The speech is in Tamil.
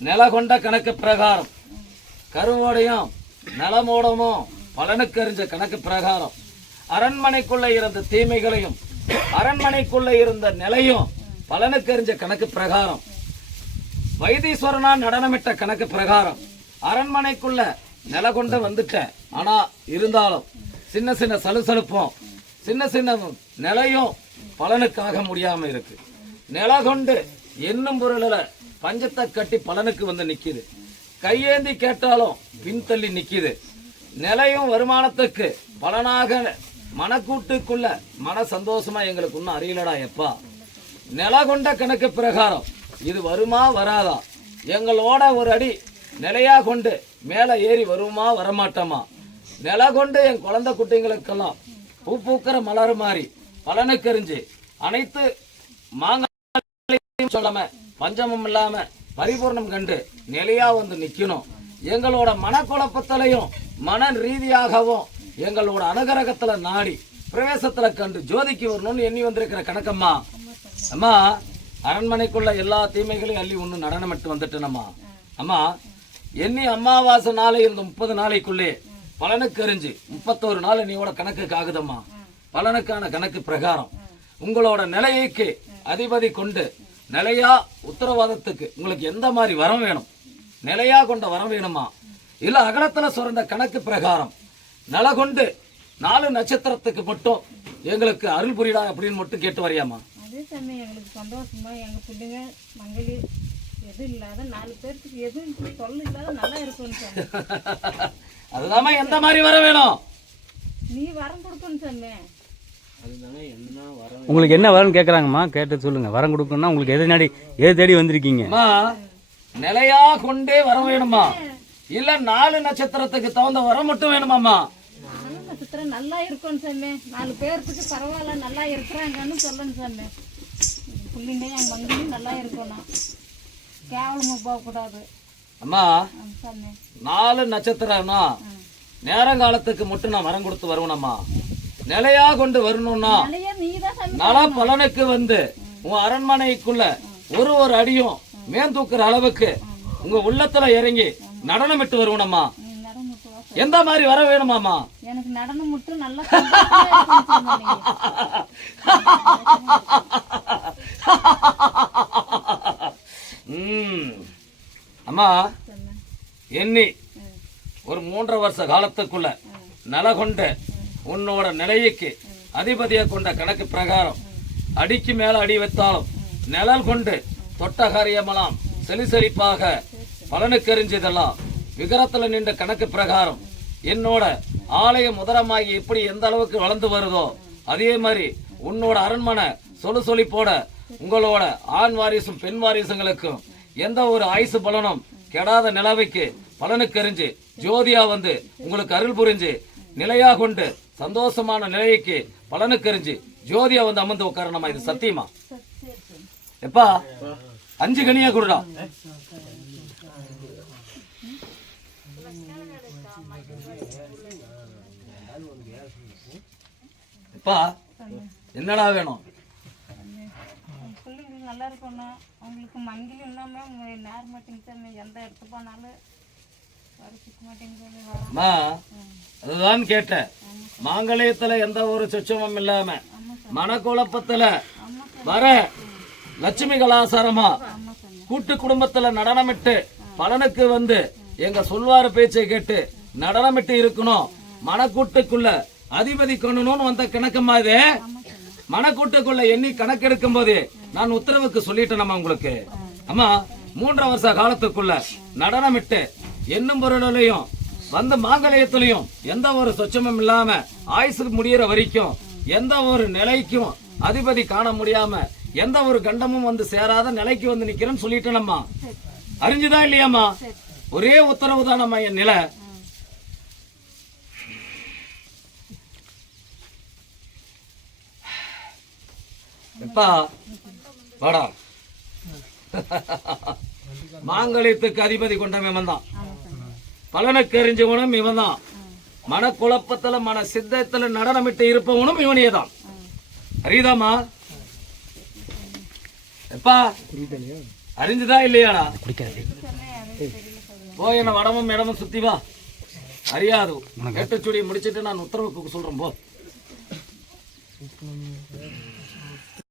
நில கொண்ட கணக்கு பிரகாரம் கருவோடையும் நிலமோடமும் பலனுக்கு அறிஞ்ச கணக்கு பிரகாரம் அரண்மனைக்குள்ள இருந்த தீமைகளையும் அரண்மனைக்குள்ள இருந்த நிலையும் பலனுக்கு அறிஞ்ச கணக்கு பிரகாரம் வைத்தீஸ்வரனா நடனமிட்ட கணக்கு பிரகாரம் அரண்மனைக்குள்ள நில கொண்டு வந்துட்டேன். ஆனா இருந்தாலும் சின்ன சின்ன சலுசலுப்பும் சின்ன சின்ன நிலையும் பலனுக்காக முடியாம இருக்கு. நில கொண்டு என்னும் பொருளில் பஞ்சத்தை கட்டி பலனுக்கு வந்து நிக்குது. கையேந்தி கேட்டாலும் பின்தள்ளி நிக்குது. நிலையும் வருமானத்துக்கு பலனாக மனக்கூட்டுக்குள்ள மன சந்தோஷமா எங்களுக்கு இன்னும் அறியலடா எப்பா. நில கொண்ட கணக்கு பிரகாரம் இது வருமா வராதா, எங்களோட ஒரு அடி நிலையா கொண்டு மேல ஏறி வருமா வரமாட்டோமா, நில கொண்டு என் குழந்தை குட்டிங்களுக்கெல்லாம் பூ பூக்கிற மலர் மாறி பலனுக்கறிஞ்சு அனைத்து மாங்கல்யம் சொல்லாம பஞ்சமும் இல்லாம பரிபூர்ணம் கண்டு நிலையா வந்து நிக்கணும். எங்களோட மனக்குழப்பத்திலையும் மன ரீதியாகவும் எங்களோட அனுகிரகத்துல நாடி பிரவேசத்துல கண்டு ஜோதிக்கு வரணும்னு எண்ணி வந்திருக்கிற கணக்கம்மா. அம்மா அரண்மனைக்குள்ள எல்லா தீமைகளையும் அள்ளி ஒண்ணு நடனமிட்டு வந்துட்டேனம்மா. அம்மா எண்ணி அமாவாசை நாளை இருந்த 30 நாளைக்குள்ளே பலனுக்கு அறிஞ்சு 31 நாள் நீயோட கணக்குக்கு ஆகுதம்மா. பலனுக்கான கணக்கு பிரகாரம் உங்களோட நிலையைக்கு அதிபதி கொண்டு நிலையா உத்தரவாதத்துக்கு உங்களுக்கு எந்த மாதிரி வரம் வேணும், நிலையா கொண்ட வரம் வேணுமா, இல்ல அகலத்துல சுரந்த கணக்கு பிரகாரம் நில கொண்டு 4 நட்சத்திரத்துக்கு மட்டும் எங்களுக்கு அருள் புரிடா அப்படின்னு மட்டும் கேட்டு வரையாமா. அதே சமயம் எங்களுக்கு சந்தோஷமா எங்க பிள்ளைங்க மங்களி எது இல்லாத 4 பேருக்கு எதுவும் சொல்ல இல்லாத நல்லா இருக்கும்னு சொன்னேன். அதுதாம்மா எந்த மாதிரி வர வேணும், நீ வரம் கொடுக்கணும்னு சொன்னேன். உங்களுக்கு என்ன வரன்னு கேட்குறாங்கம்மா, கேட்டு சொல்லுங்க. வரம் கொடுக்கணும்னா உங்களுக்கு எது தேடி வந்திருக்கீங்க? நிலையா கொண்டே வர வேணுமா, இல்ல 4 நட்சத்திரத்துக்கு தகுந்த வரம் மட்டும் வேணுமாம்மா? 4 நட்சத்திரம் நல்லா இருக்கும்னு சொன்னேன். 4 பேருக்கு பரவாயில்ல நல்லா இருக்கிறாங்கன்னு சொல்லணும்னு சொன்னேன். பிள்ளைங்க என் மங்களும் நல்லா இருக்கணும், கேவலமா போகக்கூடாது அம்மா. சொன்னேன் 4 நட்சத்திரம்னா நேரங்காலத்துக்கு மட்டும் நான் வரம் கொடுத்து வருவனம்மா. நிலையா கொண்டு வரணும்னா நல பலனுக்கு வந்து உன் அரண்மனைக்குள்ள ஒரு அடியும் மேந்தூக்குற அளவுக்கு உங்க உள்ளத்துல இறங்கி நடனமிட்டு வருவனம்மா. எந்த மாதிரி வர வேணுமாமா? எனக்கு நடனம் மட்டும் நல்லா அம்மா எண்ணி ஒரு 3 வருஷ காலத்துக்குள்ள நல கொண்ட உன்னோட நிலையைக்கு அதிபதியை கொண்ட கணக்கு பிரகாரம் அடிக்கு மேல அடி வைத்தாலும் நிழல் கொண்டு தொட்ட காரியமெல்லாம் செழிப்பாக பலனுக்கறிஞ்சதெல்லாம் விகரத்துல நின்ற கணக்கு பிரகாரம் என்னோட ஆலயம் முதரமாகி எப்படி எந்த அளவுக்கு வளர்ந்து வருதோ அதே மாதிரி உன்னோட அரண்மனை சொல்லி போட உங்களோட ஆண் வாரிசும் பெண் வாரிசுங்களுக்கும் எந்த ஒரு ஆயுசு பலனும் கெடாத நிலவைக்கு பலனுக்கறிஞ்சு ஜோதியா வந்து உங்களுக்கு அருள் புரிஞ்சு நிலையா கொண்டு சந்தோஷமான நிலைக்கு பலனுக்கறிஞ்சு ஜோதியா வந்து அமர்ந்து உட்காரணுமா. இது சத்தியமா? எப்பா 5 கனியா கொடுடா. எப்பா என்னடா வேணும்? பிள்ளைங்க நல்லா இருக்கணும், அவங்களுக்கு மங்கிலி இல்லாம நேர மாட்டேங்குது, எந்த இடத்து போனாலும் அதுதான் கேட்டேன். மாங்கல்யத்துல எந்த ஒரு சொச்சமும் இல்லாம மனக்குழப்பத்துல வர லட்சுமி கலாசாரமா கூட்டு குடும்பத்துல நடனமிட்டு பலனுக்கு வந்து எங்க சொல்வார பேச்சை கேட்டு நடனமிட்டு இருக்கணும். மனக்கூட்டுக்குள்ள அதிபதி கொண்டணும்னு வந்த கணக்கம்மா. இது மனக்கூட்டுக்குள்ள எண்ணி கணக்கெடுக்கும் போது நான் உத்தரவுக்கு சொல்லிட்டேன் உங்களுக்கு. அம்மா 3 வருஷ காலத்துக்குள்ள நடனமிட்டு என்னும் பொருளையும் வந்த மாங்கல்யத்திலையும் எந்த ஒரு சொச்சமும் இல்லாம ஆயுசுக்கு முடியற வரைக்கும் எந்த ஒரு நிலைக்கும் அதிபதி காண முடியாம எந்த ஒரு கண்டமும் வந்து சேராத நிலைக்கு வந்து நிக்கிறேன்னு சொல்லிட்டேனம்மா. அறிஞ்சுதா இல்லையாம்மா? ஒரே உத்தரவு தானம்மா என் நிலை. எப்பா வாடா. மாங்கல்யத்துக்கு அதிபதி கொண்டவன் தான், பலனுக்கு எறிஞ்சவனும் இவன் தான், மனக்குழப்பத்துல மன சித்தத்துல நடனமிட்டு இருப்பவனும் இவனே தான். அறியுதாமா? எப்பா அறிஞ்சுதா இல்லையாடா? போய் என்ன வடமும் இடமும் சுத்தி வா. அறியாது எட்டுச்சுடி முடிச்சிட்டு நான் உத்தரவுக்கு சொல்றேன் போ.